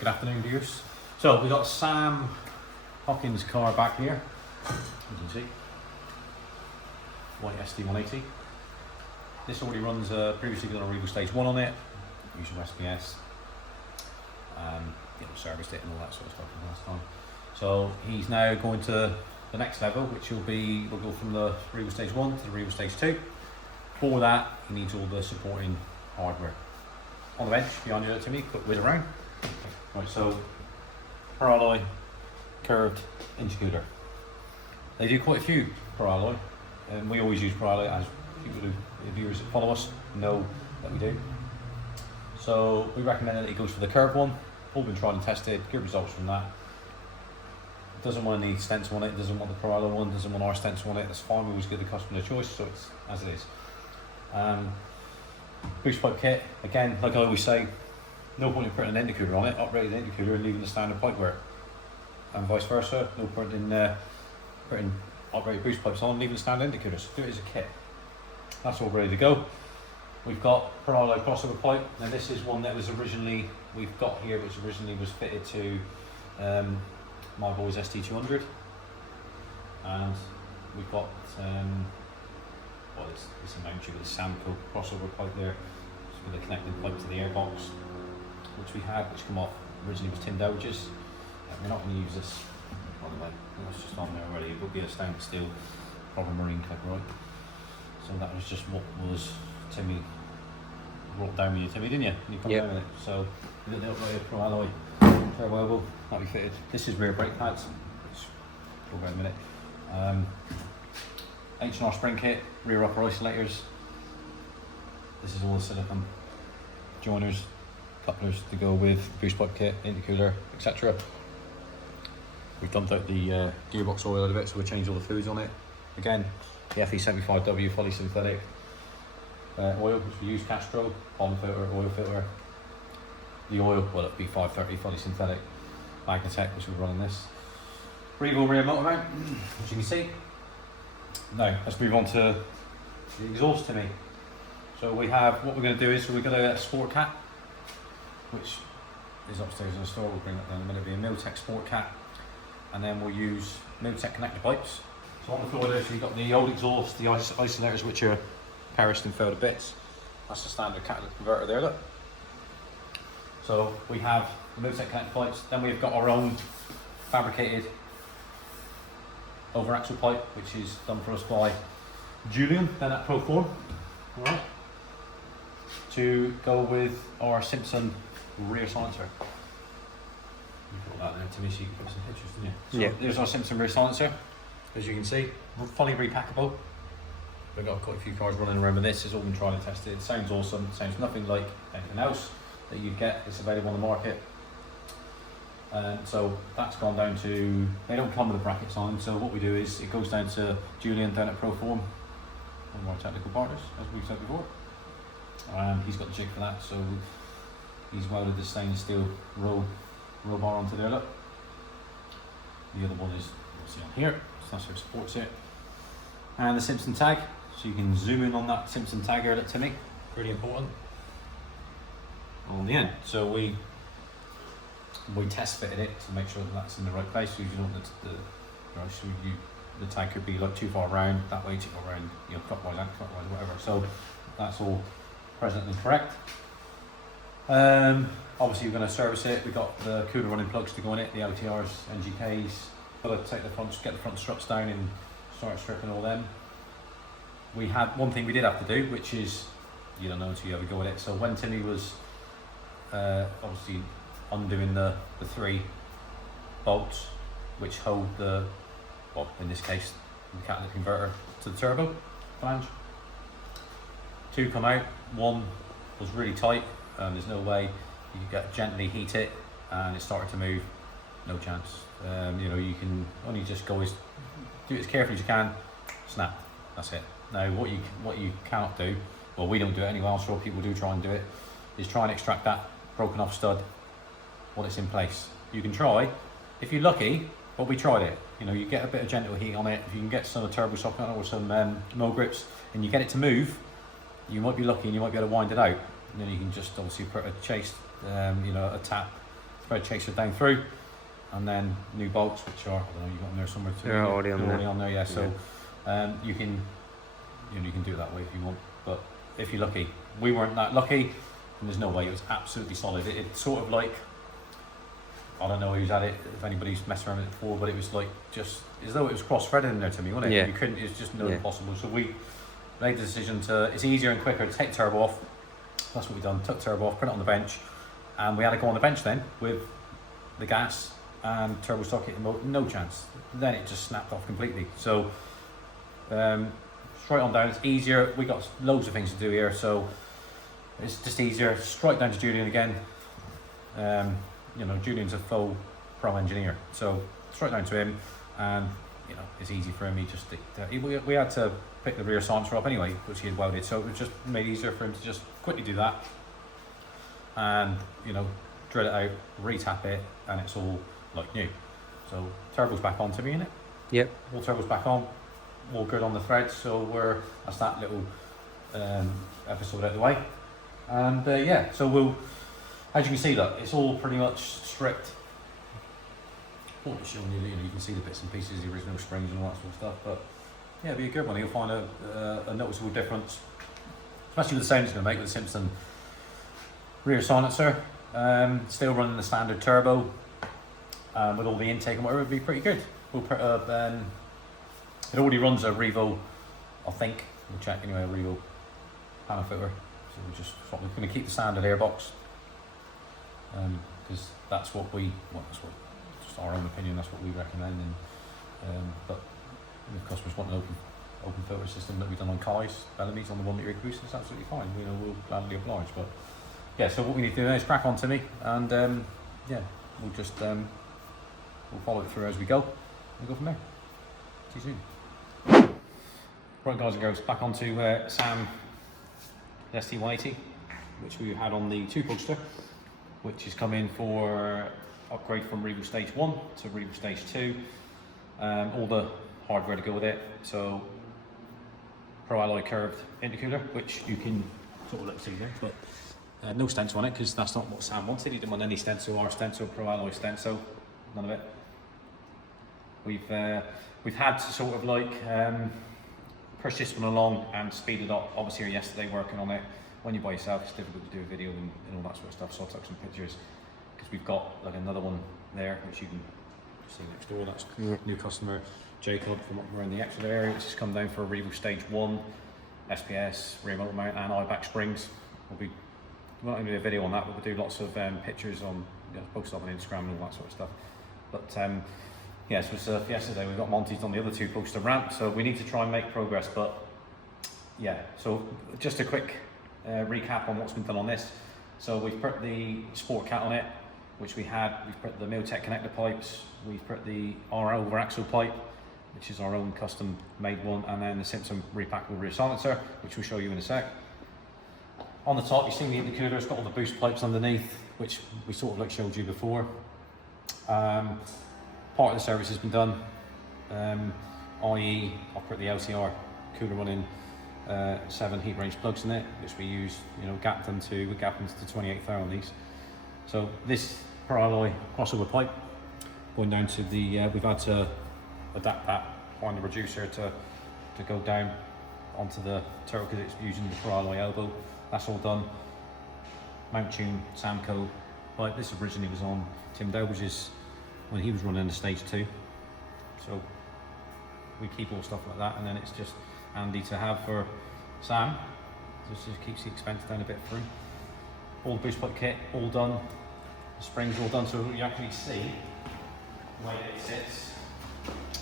Good afternoon, viewers. So we've got Sam Hawkins' car back here, as you can see, white SD180. This already runs previously got a Revo Stage 1 on it, usual SPS, serviced it and all that sort of stuff from last time. So he's now going to the next level, which will be, we'll go from the Revo Stage 1 to the Revo Stage 2. For that, he needs all the supporting hardware. On the bench behind you, Timmy, put whiz around. Right, so per alloy curved intercooler. They do quite a few per alloy, and we always use per alloy, as people who, the viewers that follow us know that we do. So we recommend that it goes for the curved one. All been tried and tested, good results from that. Doesn't want any stencil on it, doesn't want the per alloy one, doesn't want our stencil on it. That's fine. We always give the customer the choice, so it's as it is. Boost pipe kit, again, like I always say, no point in putting an intercooler on it, uprated the intercooler and leaving the standard pipe work. And vice versa, no point in putting uprated boost pipes on and leaving the standard indicators. So do it as a kit. That's all ready to go. We've got per alloy crossover pipe. Now this is one that was originally, we've got here, which originally was fitted to my boy's ST200. And we've got, well, it's a mount tube with a Samco crossover pipe there, with a connecting pipe to the airbox, which we had, which come off, originally was tin dowagers. We're not going to use this, by the way, it's just on there already. It would be a stainless steel, proper marine clip, right? So that was just what was Timmy brought down with you, Timmy, didn't you? You come down with it. So we did the uprated pro alloy turbo elbow, that'll be fitted. This is rear brake pads, which we'll go in a minute. H&R spring kit, rear upper isolators. This is all the silicone joiners, couplers to go with boost pipe kit, intercooler, etc. We've dumped out the gearbox oil out of it, so we changed all the fluids on it. Again, the FE75W fully synthetic oil, which we use Castro, bond filter, oil filter. The oil, well, it'll be 530 fully synthetic. Magnatech, which we're running this. Revo rear motor mount, as you can see. Now, let's move on to the exhaust, Timmy. So we have, what we're going to do is, we've got a sport cat, which is upstairs in the store. We'll bring that down in a minute. It'll be a Miltech sport cat, and then we'll use Miltech connector pipes. So on the floor there, so you've got the old exhaust, the isolators, which are perished and fell to bits. That's the standard catalytic converter there, look. So we have the Miltech connector pipes, then we've got our own fabricated over axle pipe, which is done for us by Julian, then at Proform, all right, to go with our Simpson rear silencer. You put that there, Timmy, so you can put some pictures, didn't you? So yeah. There's our Simpson rear silencer, as you can see, fully repackable. We've got quite a few cars running around with this. It's all been tried and tested. It sounds awesome. It sounds nothing like anything else that you'd get. It's available on the market. So that's gone down to, they don't come with the brackets on, so what we do is it goes down to Julian down at Proform, one of our technical partners, as we've said before. He's got the jig for that, so he's welded the stainless steel roll bar onto there, look. The other one is obviously on here, so that's how it supports it. And the Simpson tag, so you can zoom in on that Simpson tag here, look, Timmy, really important. On the end, so we test fitted it to make sure that that's in the right place. So you don't want the tag could be like too far around, that way too far around, you know, clockwise, anti-clockwise, whatever. So that's all present and correct. Obviously we're going to service it. We've got the cooler running plugs to go in it, the LTRs, NGKs. Got to take the front, get the front struts down and start stripping all them. We had one thing we did have to do, which is, you don't know until you ever go with it. So when Timmy was obviously undoing the 3 bolts which hold the, well, in this case, the catalytic converter to the turbo flange. 2 come out, 1 was really tight, and there's no way you could gently heat it, and it started to move. No chance. You know, you can only just go do it as carefully as you can. Snap. That's it. Now, what you cannot do, well, we don't do it anyway. I'm sure people do try and do it. Is try and extract that broken off stud while it's in place. You can try, if you're lucky, but we tried it. You know, you get a bit of gentle heat on it. If you can get some turbo socket on it or some mill grips, and you get it to move, you might be lucky and you might be able to wind it out. And then you can just obviously put a chase, you know, a tap thread chaser down through, and then new bolts, which are, I don't know, you got them there somewhere too. They're already on there, yeah. So you can do it that way if you want. But if you're lucky, we weren't that lucky, and there's no way. It was absolutely solid. It's sort of like, I don't know who's had it, if anybody's messed around with it before, but it was like just as though it was cross-threaded in there to me, wasn't it? Yeah. You couldn't. It's just no impossible. So we made the decision to. It's easier and quicker to take the turbo off. That's what we done. Took the turbo off, put it on the bench, and we had to go on the bench then with the gas and turbo socket remote. No chance. Then it just snapped off completely. So straight on down. It's easier. We got loads of things to do here, so it's just easier. Straight down to Julian again. You know, Julian's a full pro engineer, so straight down to him, and you know, it's easy for him. He just we had to pick the rear silencer up anyway, which he had welded, so it was just made easier for him to just quickly do that, and you know, drill it out, re-tap it, and it's all like new. So turbo's back on to me, innit? Yep. All turbo's back on, all good on the threads. So that's that little episode out of the way, and yeah. So we'll. As you can see, look, it's all pretty much stripped. You can see the bits and pieces, the original springs and all that sort of stuff. But yeah, it'll be a good one. You'll find a noticeable difference, especially with the sound it's going to make with the Simpson rear silencer. Still running the standard turbo with all the intake and whatever. It'd be pretty good. We'll put it already runs a Revo, I think. We'll check anyway. A Revo panel filter. So we're going to keep the standard airbox. Because that's what just our own opinion, that's what we recommend. And but if customers want an open filter system that we've done on Kai's, Bellamy's on the 1 meter boost, it's absolutely fine. You know, we'll gladly oblige. But yeah, so what we need to do now is crack on to me, and yeah, we'll just we'll follow it through as we go, and go from there. See you soon. Right, guys and girls, back onto Sam the ST180, which we had on the 2-poster. Which is coming for upgrade from Revo Stage 1 to Revo Stage 2. All the hardware to go with it. So, Pro Alloy curved intercooler, which you can sort of see there, but no stencil on it because that's not what Sam wanted. He didn't want any stencil, our stencil, Pro Alloy stencil, none of it. We've had to sort of like push this one along and speed it up. Obviously, yesterday working on it. When you're by yourself, it's difficult to do a video and all that sort of stuff, so I took some pictures because we've got like another one there which you can see next door. That's new customer Jacob from up around the Exeter area, which has come down for a Revo Stage 1 SPS rear motor mount and eye back springs. We'll not only do a video on that, but we'll do lots of pictures on, you know, post up on Instagram and all that sort of stuff. But yeah, so it's Fiesta day. We've got Monty's on the other 2-poster ramp, so we need to try and make progress. But yeah, so just a quick recap on what's been done on this. So we've put the sport cat on it, which we've put the Miltech connector pipes, we've put the our over axle pipe, which is our own custom made one, and then the Simpson repackable rear silencer, which we'll show you in a sec. On the top, you've seen the intercooler, it's got all the boost pipes underneath, which we sort of like showed you before. Part of the service has been done, i.e. I've put the LCR cooler one in, 7 heat range plugs in it, which we use, you know, gap them to 28 thou on these. So this Pro Alloy crossover pipe going down to the, we've had to adapt that, find the reducer to go down onto the turtle because it's using the Pro Alloy elbow. That's all done. Mount tune Samco pipe. This originally was on Tim Delbridge's when he was running the Stage 2. So we keep all stuff like that, and then it's just handy to have for Sam. This just keeps the expense down a bit for him. All the boost pipe kit all done. The springs all done, so you actually see the way it sits.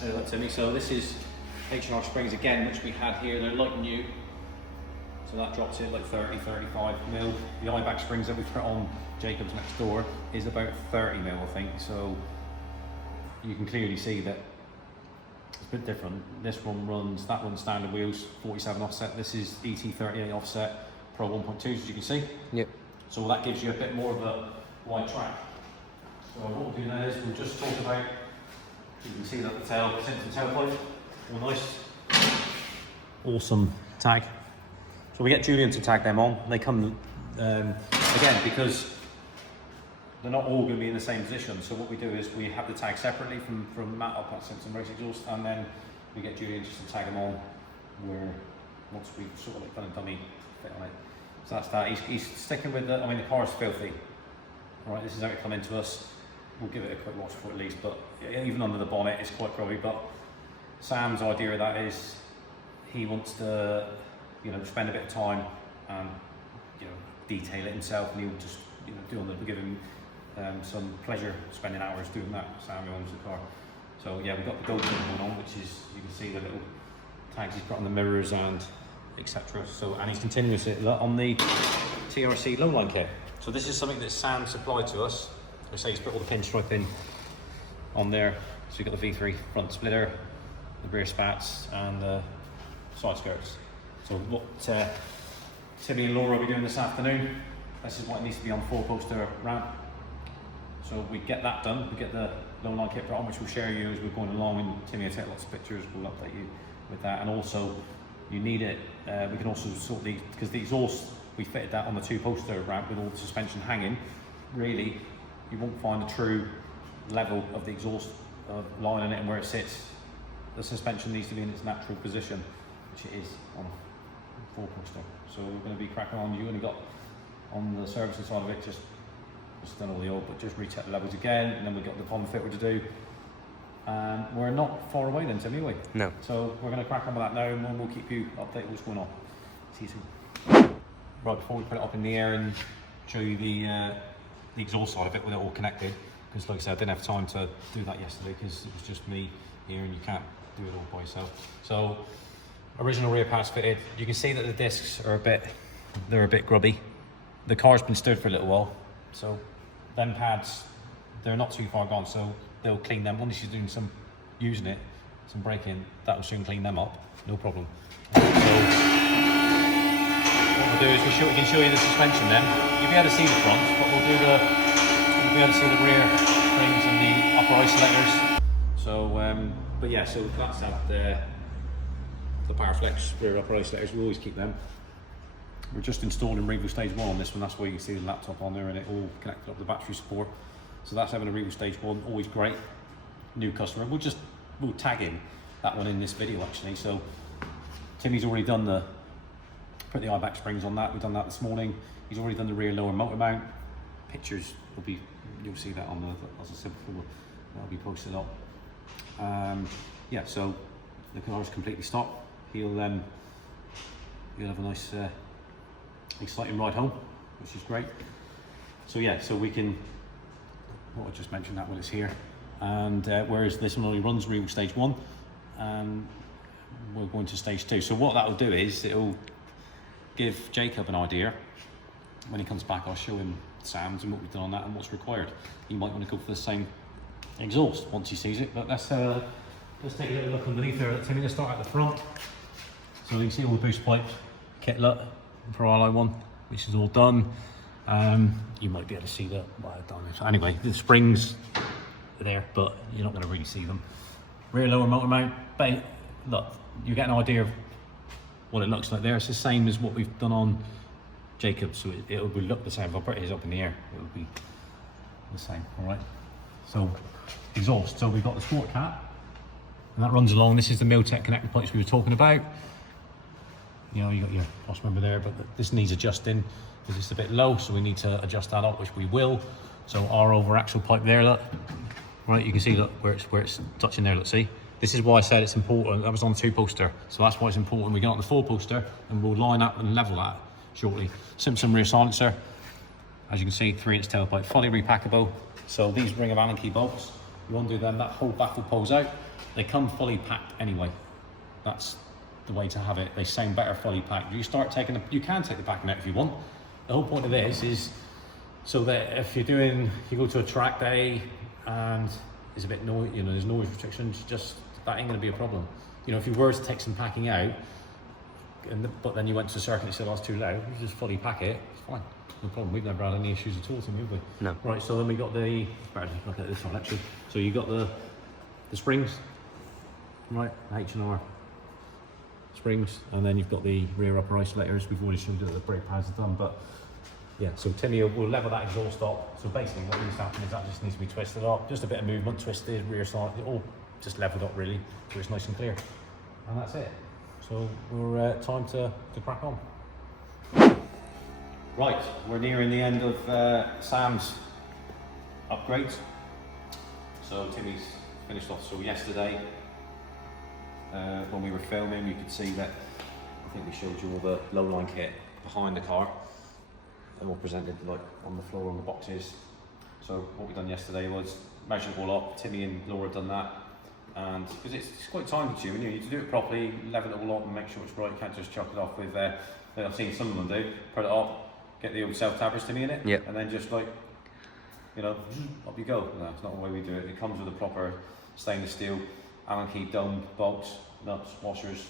Like Timmy. So this is H&R springs again, which we had here. They're like new, so that drops it like 30-35 mil. The eye back springs that we put on Jacob's next door is about 30 mil, I think. So you can clearly see that it's a bit different. This one runs, that runs standard wheels, 47 offset. This is ET38 offset, Pro 1.2s, as you can see. Yep. So that gives you a bit more of a wide track. So what we'll do now is we'll just talk about, you can see that the Simpson tailpipe, all nice. Awesome tag. So we get Julian to tag them on. They come, again, because they're not all going to be in the same position. So what we do is we have the tag separately from Matt up at Simpson Race Exhaust, and then we get Julian just to tag them on where once we sort of like done a dummy fit on it. So that's that. He's sticking with the, I mean the car's filthy. Alright, this is how it come into us. We'll give it a quick wash before it leaves, but even under the bonnet it's quite grubby. But Sam's idea of that is he wants to, you know, spend a bit of time and, you know, detail it himself, and he'll just, you know, we'll give him some pleasure spending hours doing that. Sam owns the car. So yeah, we've got the gold thing going on, which is, you can see the little tags he's got on the mirrors and etc. So, and he's continuously on the TRC lowline kit. So this is something that Sam supplied to us. I say he's put all the pinstriping on there. So you've got the V3 front splitter, the rear spats, and the side skirts. So what Timmy and Laura will be doing this afternoon, this is what needs to be on 4-poster ramp. So we get that done, we get the lowline kit put on, which we'll share you as we're going along, and Timmy will take lots of pictures, we'll update you with that. And also, you need it, we can also sort these, because the exhaust, we fitted that on the 2-poster ramp with all the suspension hanging. Really, you won't find the true level of the exhaust line in it and where it sits. The suspension needs to be in its natural position, which it is on 4-poster. So we're going to be cracking on. You only got on the servicing side of it, just done all the old, but just recheck the levels again, and then we've got the pond fitter to do. And we're not far away then, Tim, are we? No. So we're going to crack on with that now, and then we'll keep you updated what's going on. See you soon. Right, before we put it up in the air and show you the exhaust side of it with it all connected, because like I said, I didn't have time to do that yesterday because it was just me here and you can't do it all by yourself. So original rear pass fitted. You can see that the discs are they're a bit grubby. The car's been stirred for a little while, so them pads, they're not too far gone, so they'll clean them. Once you're doing some using it, some braking, that will soon clean them up, no problem. So what we'll do is we can show you the suspension then. You'll be able to see the front, but we'll be able to see the rear springs and the upper isolators. So, but yeah, so that's that. The Powerflex rear upper isolators, we always keep them. We're just installing Revo Stage 1 on this one, that's why you can see the laptop on there and it all connected up to the battery support. So that's having a Revo Stage 1, always great. New customer, we'll tag him that one in this video actually. So Timmy's already done put the eye-back springs on that, we've done that this morning. He's already done the rear lower motor mount. Pictures will be, you'll see that on the, as I said before, that'll be posted up. Yeah, so the car's completely stopped. He'll have a nice exciting ride home, which is great. So yeah, so we can, what I just mentioned, that one is here, and whereas this one only runs Revo Stage 1, and we're going to Stage 2. So what that will do is it'll give Jacob an idea. When he comes back, I'll show him Sam's and what we've done on that and what's required. He might want to go for the same exhaust once he sees it, but let's take a little look underneath there. Let's start at the front. So you can see all the boost pipes, kitlet for RLI1, which is all done. You might be able to see that. Well, so anyway, the springs are there, but you're not going to really see them. Rear lower motor mount. Look, you get an idea of what it looks like there. It's the same as what we've done on Jacob, so it will look the same. If I put his up in the air, it will be the same. All right. So exhaust. So we've got the sport cap, and that runs along. This is the Miltech connecting pipes we were talking about. You know, you got your cross member there, but this needs adjusting because it's a bit low, so we need to adjust that up, which we will. So our over axle pipe there, look, right, you can see, look, where it's touching there, look, see? This is why I said it's important. That was on the 2-poster, so that's why it's important. We get on the 4-poster and we'll line up and level that shortly. Simpson rear silencer, as you can see, 3-inch tailpipe, fully repackable. So these ring of Allen key bolts, you undo them, that whole baffle pulls out. They come fully packed anyway. That's the way to have it. They sound better fully packed. You start taking you can take the backing out if you want. The whole point of this is so that if you go to a track day and there's a bit noise, you know, there's noise restrictions, just that ain't going to be a problem. You know, if you were to take some packing out, but then you went to a circuit and said, oh, it's too loud, you just fully pack it, it's fine, no problem. We've never had any issues at all, have we? No. Right, so then we got the, better look at this one actually. So you got the springs, right, H&R springs, and then you've got the rear upper isolators. We've already showed you that the brake pads are done, but Yeah, so Timmy will level that exhaust up. So basically what needs to happen is that just needs to be twisted up. Just a bit of movement, twisted, rear side, all just leveled up really, so it's nice and clear. And that's it. So we're time to crack on. Right, we're nearing the end of Sam's upgrades. So Timmy's finished off. So yesterday, when we were filming, you could see that, I think we showed you all the low-line kit behind the car. And all presented like on the floor on the boxes. So what we done yesterday was measure it all up. Timmy and Laura done that, and because it's quite time consuming, you need to do it properly, level it all up and make sure it's right. You can't just chuck it off with I've seen some of them do, put it up, get the old self-tabbers Timmy in it, yep. And then just like, you know, up you go. No, it's not the way we do it. It comes with a proper stainless steel Allen key dome, bolts, nuts, washers,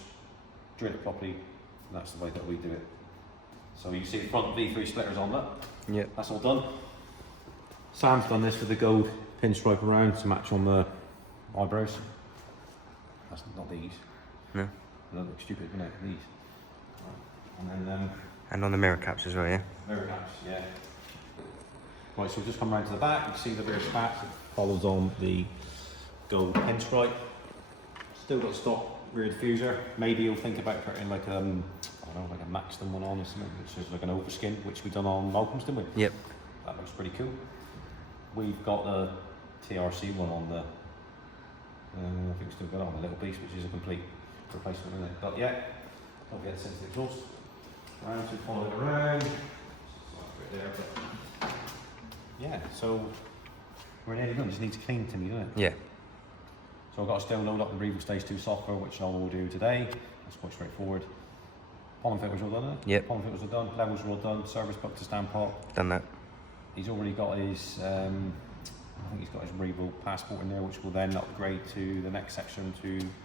drill it properly, and that's the way that we do it. So you see the front V3 splitters on that. Yep. That's all done. Sam's done this with the gold pinstripe around to match on the eyebrows. That's not these. No. They look stupid, wouldn't it? These. And then and on the mirror caps as well, yeah? Mirror caps, yeah. Right, so we'll just come round to the back. You can see the rear spats. It follows on the gold pinstripe. Still got stock rear diffuser. Maybe you'll think about putting like I don't know, like a Maxton one on or something, which is like an overskin, which we done on Malcolm's, didn't we? Yep. That looks pretty cool. We've got the TRC one on the, I think we still got it on the Little Beast, which is a complete replacement, isn't it? But yeah, don't forget to sense the exhaust. Round, so follow it around. There, but yeah, so we're nearly done. Just need to clean Timmy, doesn't it? Yeah. So I've got to still load up the Revo Stage 2 software, which I will do today. That's quite straightforward. Pollen filters all done, isn't it? Yep. Pollen filters are done, levels are all done, service book to stand pot. Done that. He's already got his, I think he's got his Revo passport in there, which will then upgrade to the next section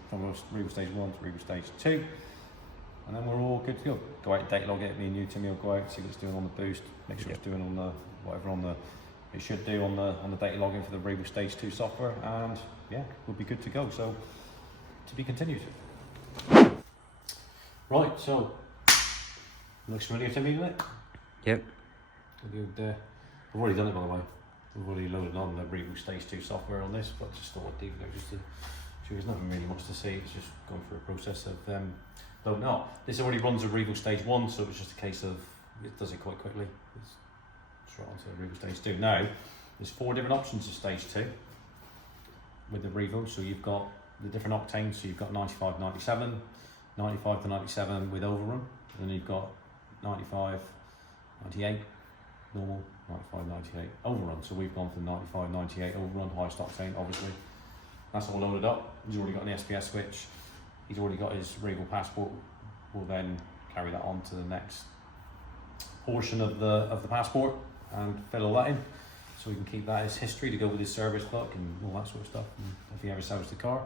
from Revo Stage 1 to Revo Stage 2. And then we're all good to go. Go out and date log it, me and you, Timmy will go out, see what it's doing on the boost, make sure it's doing on the, whatever on the, it should do on the data login for the Revo Stage 2 software, and yeah, we'll be good to go. So, to be continued. Right, so, looks familiar to me, doesn't it? Yep. We've already done it, by the way. We've already loaded on the Revo Stage 2 software on this, but just thought I'd leave it just to show there's nothing really much to see. It's just going through a process of loading up. This already runs a Revo Stage 1, so it's just a case of, it does it quite quickly. It's straight onto Revo Stage 2. Now, there's 4 different options of Stage 2 with the Revo. So you've got the different octanes, so you've got 95, 97, 95 to 97 with overrun, and then you've got 95, 98, normal, 95, 98, overrun. So we've gone for 95, 98 overrun, highest octane, obviously. That's all loaded up. He's already got an SPS switch. He's already got his Revo passport. We'll then carry that on to the next portion of the passport and fill all that in, so we can keep that as history to go with his service book and all that sort of stuff. And if he ever sells the car,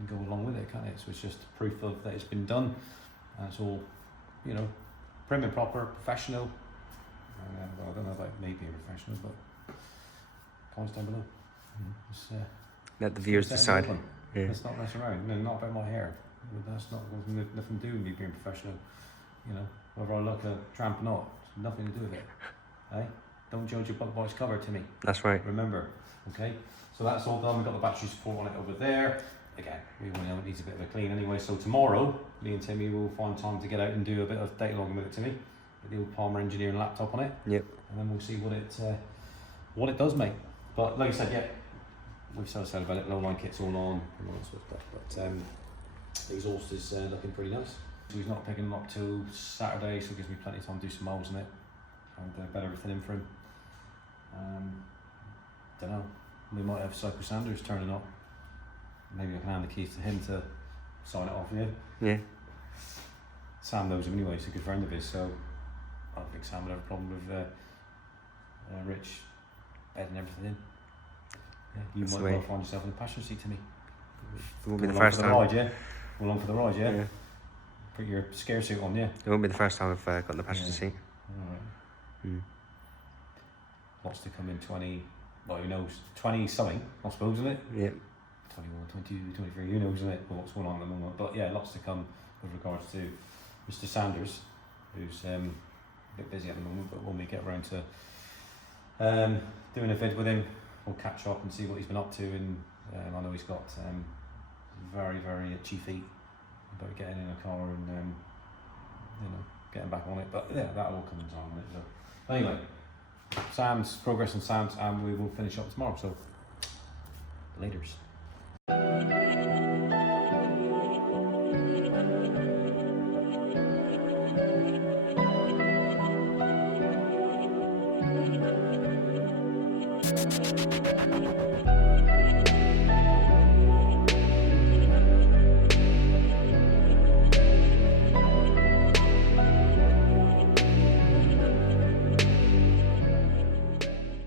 we can go along with it, can't it? So it's just proof of that it's been done, and it's all, you know, prim and proper, professional. Well, I don't know about me being professional, but comments down below. Let the viewers decide. Yeah. Let's not mess around. No, not about my hair. That's not nothing to do with me being professional. You know, whether I look a tramp or not, it's nothing to do with it. Hey, don't judge a book by its cover, Timmy. That's right. Remember, okay? So that's all done. We've got the battery support on it over there. Again, we know it needs a bit of a clean anyway. So tomorrow, me and Timmy will find time to get out and do a bit of data logging with it, Timmy. With the old Palmer Engineering laptop on it. Yep. And then we'll see what it does, mate. But like I said, yeah, we've sort of said about it. Low line kit's all on and all that sort of stuff. But the exhaust is looking pretty nice. So he's not picking them up till Saturday, so it gives me plenty of time to do some miles on it and bet everything in for him. Don't know. We might have Cycle Sanders turning up. Maybe I can hand the keys to him to sign it off, yeah? Yeah. Sam knows him anyway, he's a good friend of his, so I don't think Sam would have a problem with Rich bedding everything in. Yeah, you might well find yourself in the passenger seat, Timmy. It won't be the first time. Ride, yeah? Go along for the ride, yeah? Put your scare suit on, yeah? It won't be the first time I've got in the passenger seat. Alright. Lots to come in 20, well, who knows, 20 something, I suppose, isn't it? Yeah. 21, 22, 23, who knows, isn't it, what's going on at the moment. But yeah, lots to come with regards to Mr. Sanders, who's bit busy at the moment, but when we get around to doing a vid with him, we'll catch up and see what he's been up to. And I know he's got very, very itchy feet about getting in a car and you know, getting back on it. But yeah, that all comes on it. So anyway, Sam's progress on Sam's, and we will finish up tomorrow. So laters.